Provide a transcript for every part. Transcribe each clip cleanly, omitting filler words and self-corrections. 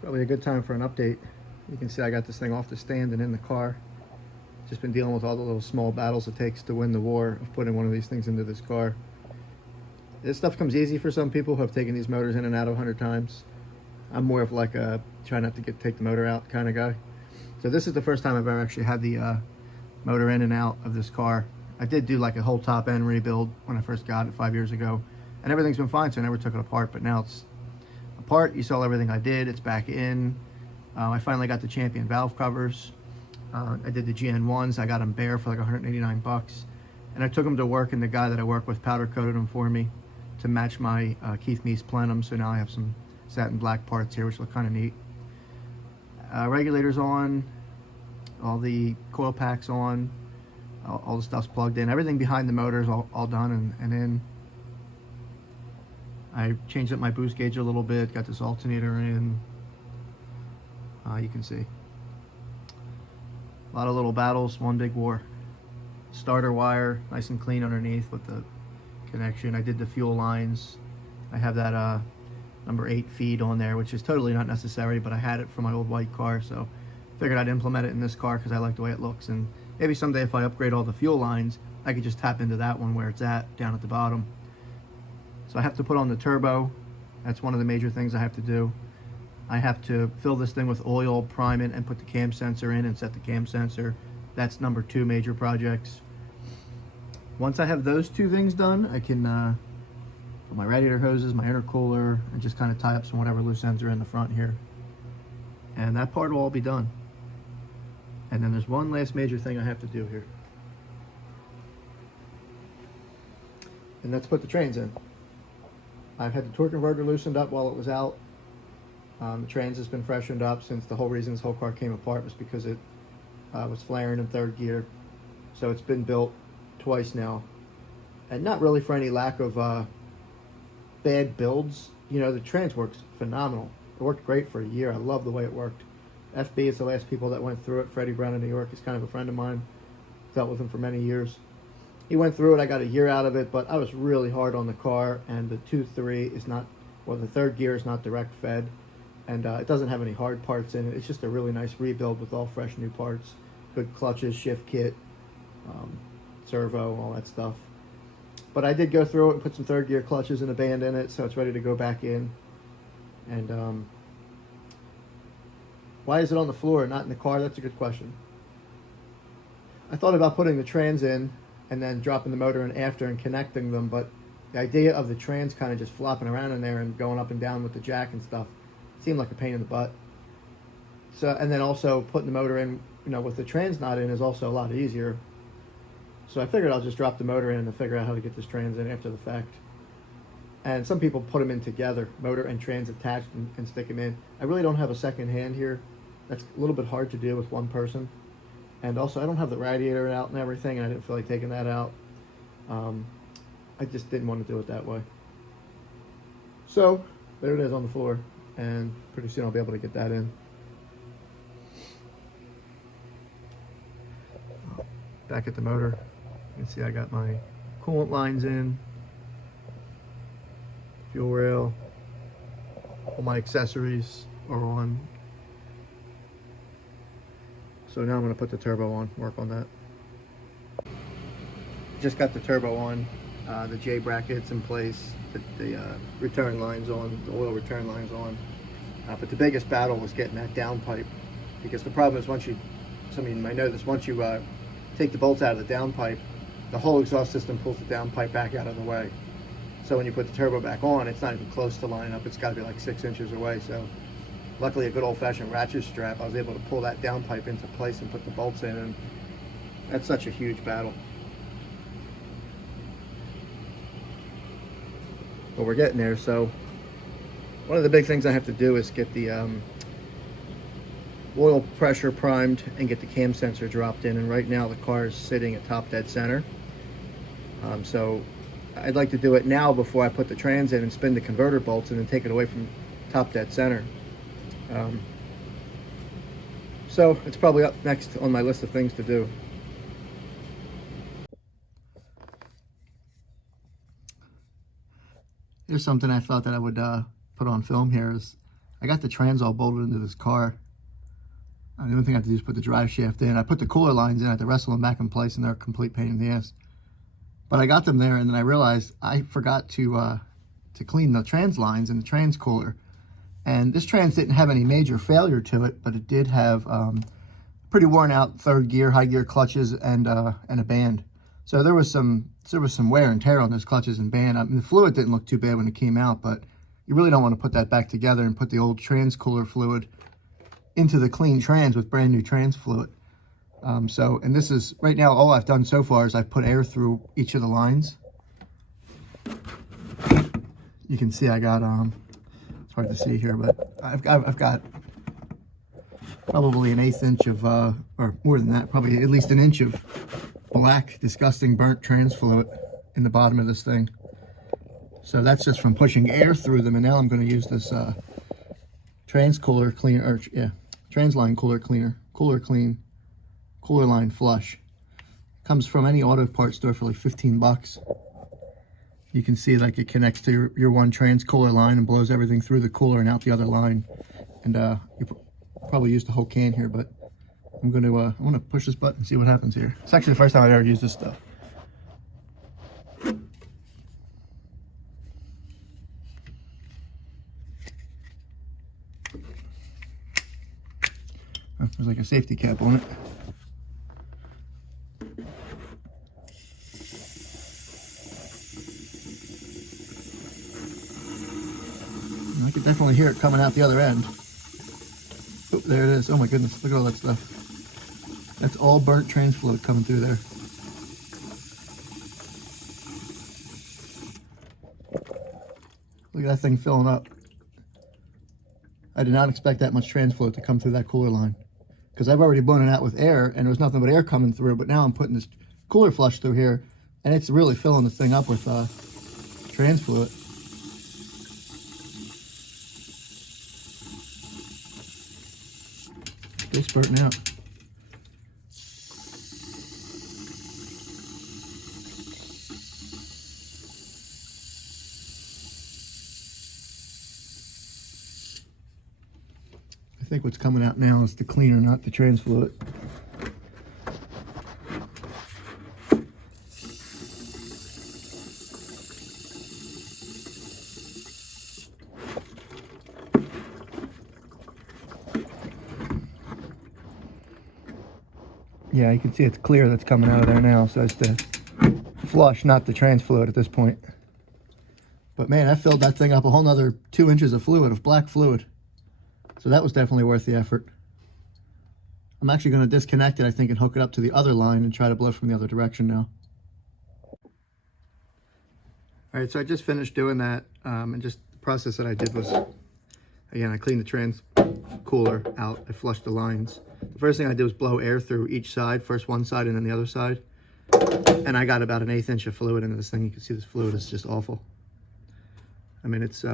Probably a good time for an update. You can see I got this thing off the stand and in the car. Just been dealing with all the little small battles it takes to win the war of putting one of these things into this car. This stuff comes easy for some people who have taken these motors in and out 100 times. I'm more of like a try not to take the motor out kind of guy. So this is the first time I've ever actually had the motor in and out of this car. I did do like a whole top end rebuild when I first got it 5 years ago, and everything's been fine, so I never took it apart. But now it's apart. You saw everything I did. It's back in. I finally got the Champion valve covers. I did the GN1s. I got them bare for like 189 bucks, and I took them to work, and the guy that I work with powder coated them for me to match my Keith Meese plenum. So now I have some satin black parts here, which look kind of neat. Regulators on, all the coil packs on, all the stuff's plugged in. Everything behind the motor is all done and in. I changed up my boost gauge a little bit, got this alternator in. You can see a lot of little battles, one big war. Starter wire, nice and clean underneath with the connection. I did the fuel lines. I have that number 8 feed on there, which is totally not necessary, but I had it for my old white car, so figured I'd implement it in this car because I like the way it looks. And maybe someday if I upgrade all the fuel lines, I could just tap into that one where it's at, down at the bottom. So I have to put on the turbo. That's one of the major things I have to do. I have to fill this thing with oil, prime it, and put the cam sensor in and set the cam sensor. That's number 2 major projects. Once I have those 2 things done, I can put my radiator hoses, my intercooler, and just kind of tie up some whatever loose ends are in the front here. And that part will all be done. And then there's one last major thing I have to do here. And that's put the trains in. I've had the torque converter loosened up while it was out. The trans has been freshened up since the whole reason this whole car came apart was because it was flaring in 3rd gear. So it's been built twice now. And not really for any lack of bad builds. You know, the trans works phenomenal. It worked great for a year. I love the way it worked. FB is the last people that went through it. Freddie Brown in New York is kind of a friend of mine. Dealt with him for many years. He went through it. I got a year out of it, but I was really hard on the car, and the 2.3 is not, well, the 3rd gear is not direct fed, and it doesn't have any hard parts in it. It's just a really nice rebuild with all fresh new parts, good clutches, shift kit, servo, all that stuff. But I did go through it and put some 3rd gear clutches and a band in it, so it's ready to go back in. And why is it on the floor and not in the car? That's a good question. I thought about putting the trans in and then dropping the motor in after and connecting them, but the idea of the trans kind of just flopping around in there and going up and down with the jack and stuff seemed like a pain in the butt. So, and then also putting the motor in, you know, with the trans not in is also a lot easier. So I figured I'll just drop the motor in and figure out how to get this trans in after the fact. And some people put them in together, motor and trans attached, and stick them in. I really don't have a second hand here. That's a little bit hard to do with one person. And also I don't have the radiator out and everything, and I didn't feel like taking that out. I just didn't want to do it that way. So there it is on the floor, and pretty soon I'll be able to get that in. Back at the motor, you can see I got my coolant lines in, fuel rail, all my accessories are on. So now I'm going to put the turbo on, work on that. Just got the turbo on, the J brackets in place, the return lines on, the oil return lines on. But the biggest battle was getting that downpipe, because the problem is once you, some of you might know this, once you take the bolts out of the downpipe, the whole exhaust system pulls the downpipe back out of the way. So when you put the turbo back on, it's not even close to line up. It's got to be like 6 inches away. So luckily, a good old-fashioned ratchet strap, I was able to pull that downpipe into place and put the bolts in, and that's such a huge battle. But we're getting there. So one of the big things I have to do is get the oil pressure primed and get the cam sensor dropped in, and right now the car is sitting at top dead center. So I'd like to do it now before I put the trans in and spin the converter bolts and then take it away from top dead center. So it's probably up next on my list of things to do. Here's something I thought that I would put on film here is I got the trans all bolted into this car. The only thing I have to do is put the drive shaft in. I put the cooler lines in, I had to wrestle them back in place, and they're a complete pain in the ass. But I got them there, and then I realized I forgot to clean the trans lines and the trans cooler. And this trans didn't have any major failure to it, but it did have pretty worn out third gear, high gear clutches, and a band. So there was some wear and tear on those clutches and band. I mean, the fluid didn't look too bad when it came out, but you really don't want to put that back together and put the old trans cooler fluid into the clean trans with brand new trans fluid. And this is, right now, all I've done so far is I've put air through each of the lines. You can see I got, it's hard to see here, but I've got probably an 1/8 inch of, or more than that, probably at least an inch of black, disgusting, burnt trans fluid in the bottom of this thing. So that's just from pushing air through them, and now I'm going to use this trans cooler cleaner, or trans line cooler cleaner, cooler line flush. Comes from any auto parts store for like 15 bucks. You can see like it connects to your one trans cooler line and blows everything through the cooler and out the other line. And you probably used the whole can here, but I'm going to push this button and see what happens here. It's actually the first time I've ever used this stuff. There's like a safety cap on it. I can definitely hear it coming out the other end. Oh, there it is. Oh my goodness, look at all that stuff. That's all burnt trans fluid coming through there. Look at that thing filling up. I did not expect that much trans fluid to come through that cooler line, because I've already blown it out with air and there was nothing but air coming through, but now I'm putting this cooler flush through here and it's really filling this thing up with trans fluid. It's spurting out. I think what's coming out now is the cleaner, not the trans fluid. Yeah, you can see it's clear that's coming out of there now, so it's the flush, not the trans fluid at this point. But man, I filled that thing up a whole nother 2 inches of fluid, of black fluid. So that was definitely worth the effort. I'm actually going to disconnect it, I think, and hook it up to the other line and try to blow from the other direction now. All right, so I just finished doing that, and just the process that I did was, again, I cleaned the trans cooler out, I flushed the lines. The first thing I did was blow air through each side, first one side and then the other side. And I got about an 1/8 inch of fluid into this thing. You can see this fluid is just awful. I mean, it's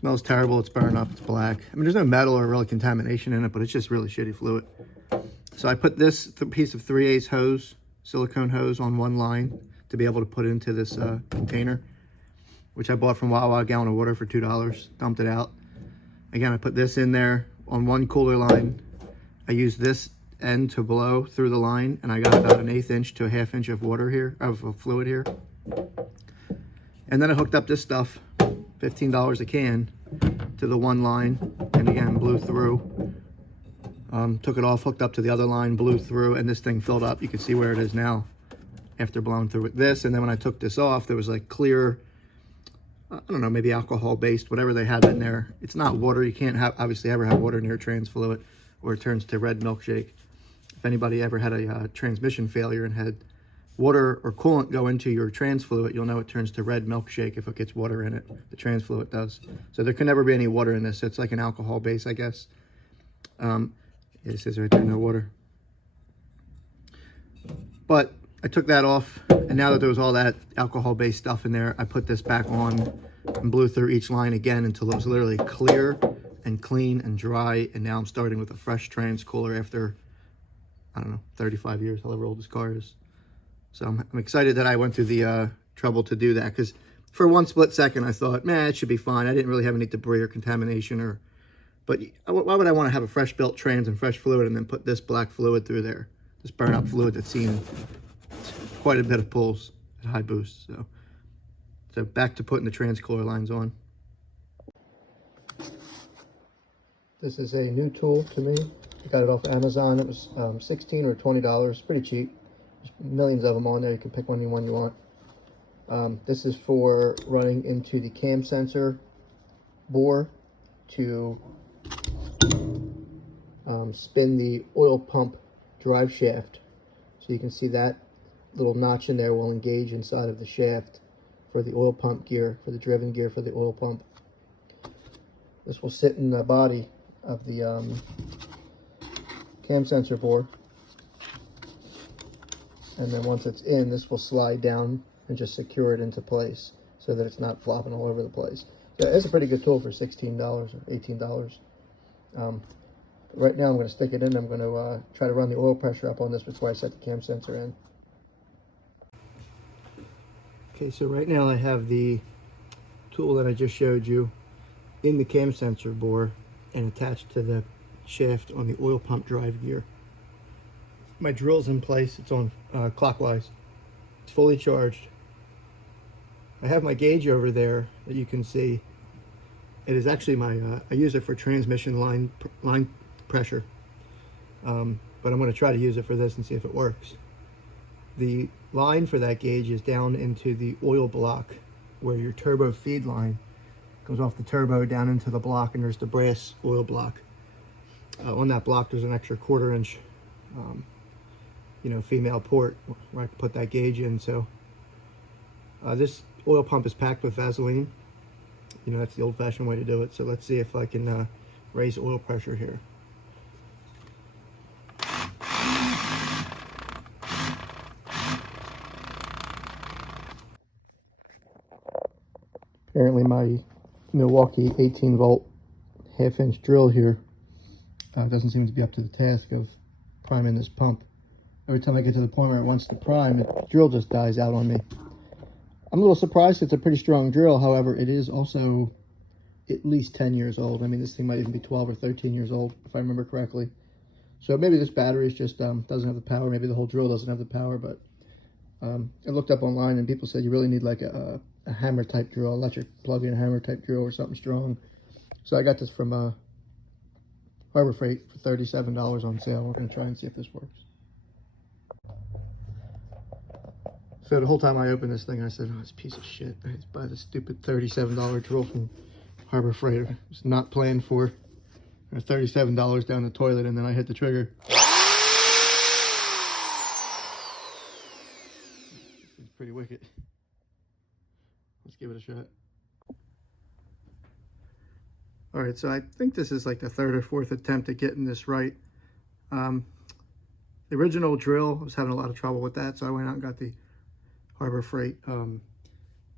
smells terrible, it's burned up, it's black. I mean, there's no metal or really contamination in it, but it's just really shitty fluid. So I put this piece of 3/8 hose, silicone hose, on one line to be able to put into this container, which I bought from Wawa, a gallon of water for $2, dumped it out. Again, I put this in there on one cooler line. I used this end to blow through the line, and I got about an 1/8 inch to a 1/2 inch of water here, of fluid here. And then I hooked up this stuff, $15 a can, to the one line, and again, blew through. Took it off, hooked up to the other line, blew through, and this thing filled up. You can see where it is now after blowing through with this. And then when I took this off, there was like clear, I don't know, maybe alcohol based, whatever they had in there. It's not water. You can't have, obviously, ever have water near trans fluid, or it turns to red milkshake. If anybody ever had a transmission failure and had water or coolant go into your trans fluid, you'll know it turns to red milkshake if it gets water in it. The trans fluid does. So there can never be any water in this. It's like an alcohol base, I guess. It says right there, no water. But I took that off, and now that there was all that alcohol-based stuff in there, I put this back on and blew through each line again until it was literally clear and clean and dry. And now I'm starting with a fresh trans cooler after, I don't know, 35 years, however old this car is. So I'm excited that I went through the trouble to do that, because for one split second, I thought, man, it should be fine. I didn't really have any debris or contamination but why would I want to have a fresh built trans and fresh fluid and then put this black fluid through there? This burnout fluid that's seen quite a bit of pulls at high boost. So back to putting the trans cooler lines on. This is a new tool to me. I got it off Amazon. It was $16 or $20, pretty cheap. There's millions of them on there. You can pick one you want. This is for running into the cam sensor bore to spin the oil pump drive shaft. So you can see that little notch in there will engage inside of the shaft for the oil pump gear, for the driven gear for the oil pump. This will sit in the body of the cam sensor bore, and then once it's in, this will slide down and just secure it into place so that it's not flopping all over the place. So it's a pretty good tool for $16 or $18. Right now I'm going to stick it in. I'm going to try to run the oil pressure up on this before I set the cam sensor in. Okay, so right now I have the tool that I just showed you in the cam sensor bore and attached to the shaft on the oil pump drive gear. My drill's in place. It's on clockwise. It's fully charged. I have my gauge over there that you can see. It is actually my, I use it for transmission line pressure. But I'm going to try to use it for this and see if it works. The line for that gauge is down into the oil block where your turbo feed line goes off the turbo down into the block, and there's the brass oil block. On that block there's an extra 1/4 inch female port where I can put that gauge in. So this oil pump is packed with Vaseline. That's the old-fashioned way to do it. So let's see if I can raise oil pressure here. Apparently my Milwaukee 18-volt half-inch drill here doesn't seem to be up to the task of priming this pump. Every time I get to the point where it wants to prime, the drill just dies out on me. I'm a little surprised. It's a pretty strong drill. However, it is also at least 10 years old. I mean, this thing might even be 12 or 13 years old, if I remember correctly. So maybe this battery is just doesn't have the power. Maybe the whole drill doesn't have the power. But I looked up online, and people said you really need like a hammer type drill, electric plug-in hammer type drill or something strong. So I got this from Harbor Freight for $37 on sale. We're going to try and see if this works. So the whole time I opened this thing, I said, oh, this piece of shit. I had to buy this stupid $37 drill from Harbor Freight. I was not planned for $37 down the toilet, and then I hit the trigger. It's pretty wicked. Let's give it a shot. All right, so I think this is like the 3rd or 4th attempt at getting this right. The original drill, I was having a lot of trouble with that, so I went out and got the Harbor Freight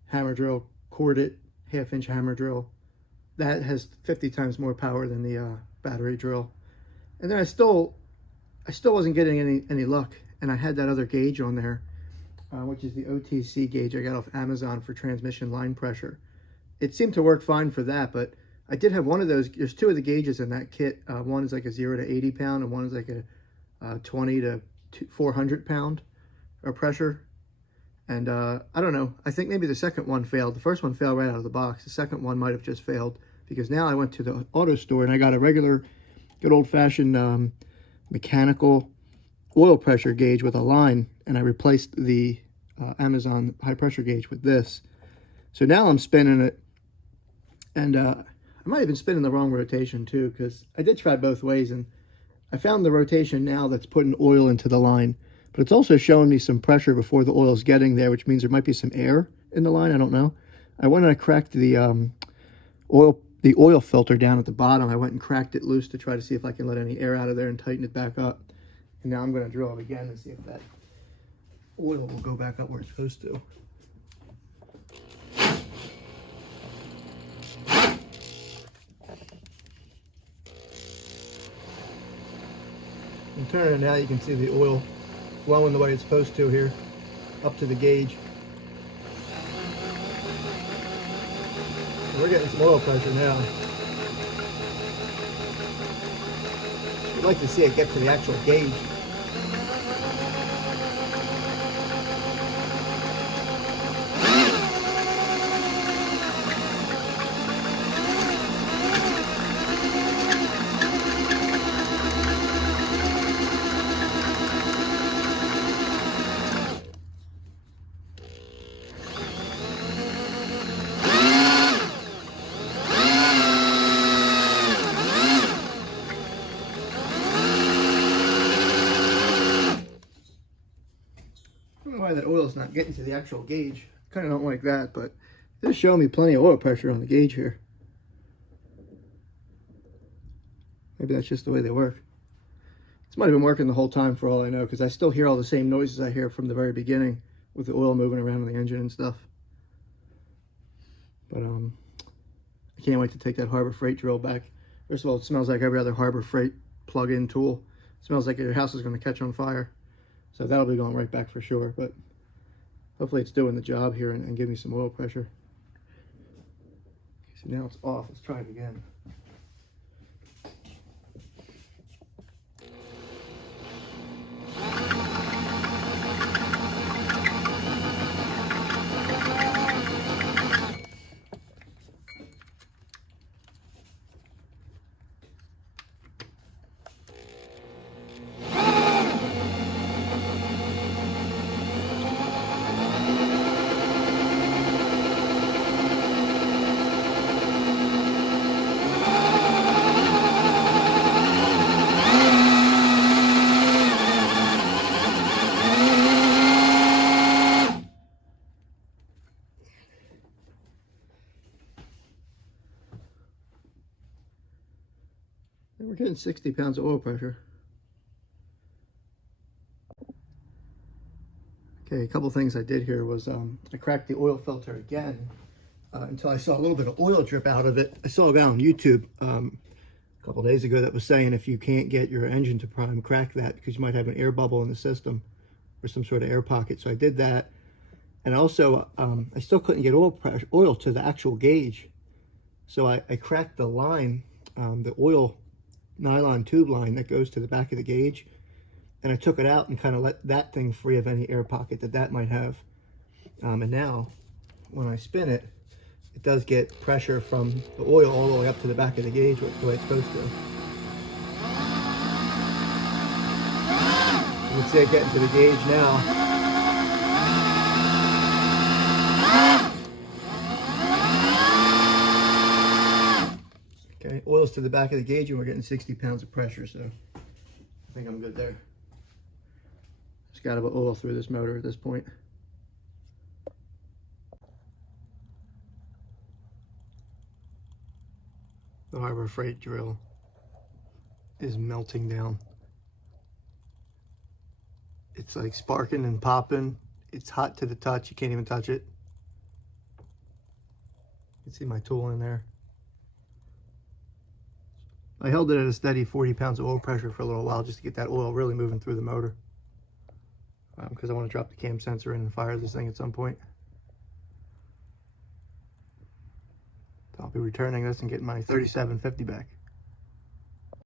hammer drill, corded half-inch hammer drill. That has 50 times more power than the battery drill. And then I still wasn't getting any luck, and I had that other gauge on there, which is the OTC gauge I got off Amazon for transmission line pressure. It seemed to work fine for that, but I did have one of those. There's 2 of the gauges in that kit. One is like a 0 to 80 pound, and one is like a 20 to 400 pound of pressure. And I don't know, I think maybe the second one failed. The first one failed right out of the box. The second one might have just failed, because now I went to the auto store and I got a regular, good old-fashioned mechanical oil pressure gauge with a line, and I replaced the Amazon high pressure gauge with this. So now I'm spinning it, and I might have been spinning the wrong rotation too, because I did try both ways, and I found the rotation now that's putting oil into the line. But it's also showing me some pressure before the oil's getting there, which means there might be some air in the line. I don't know. I went and I cracked the oil filter down at the bottom. I went and cracked it loose to try to see if I can let any air out of there and tighten it back up. And now I'm going to drill it again and see if that oil will go back up where it's supposed to. And turning it now, you can see the oil flowing the way it's supposed to here, up to the gauge. We're getting some oil pressure now. I'd like to see it get to the actual gauge. I don't know why that oil's not getting to the actual gauge. Kind of don't like that, but they're showing me plenty of oil pressure on the gauge here. Maybe that's just the way they work. This might have been working the whole time for all I know, because I still hear all the same noises I hear from the very beginning with the oil moving around in the engine and stuff. But I can't wait to take that Harbor Freight drill back. First of all, it smells like every other Harbor Freight plug-in tool. It smells like your house is going to catch on fire. So that'll be going right back for sure, but hopefully it's doing the job here and give me some oil pressure. So now it's off. Let's try it again. We're getting 60 pounds of oil pressure. Okay, a couple things I did here was I cracked the oil filter again until I saw a little bit of oil drip out of it. I saw a guy on YouTube a couple days ago that was saying if you can't get your engine to prime, crack that because you might have an air bubble in the system or some sort of air pocket. So I did that. And also, I still couldn't get oil to the actual gauge. So I cracked the line, the oil nylon tube line that goes to the back of the gauge, and I took it out and kind of let that thing free of any air pocket that might have. And now when I spin it, it does get pressure from the oil all the way up to the back of the gauge the way it's supposed to. You can see it getting to the gauge now. Okay, oil's to the back of the gauge and we're getting 60 pounds of pressure, so I think I'm good there. Just got about oil through this motor at this point. The Harbor Freight drill is melting down. It's like sparking and popping. It's hot to the touch. You can't even touch it. You can see my tool in there. I held it at a steady 40 pounds of oil pressure for a little while just to get that oil really moving through the motor. Because I want to drop the cam sensor in and fire this thing at some point. I'll be returning this and getting my 3750 back.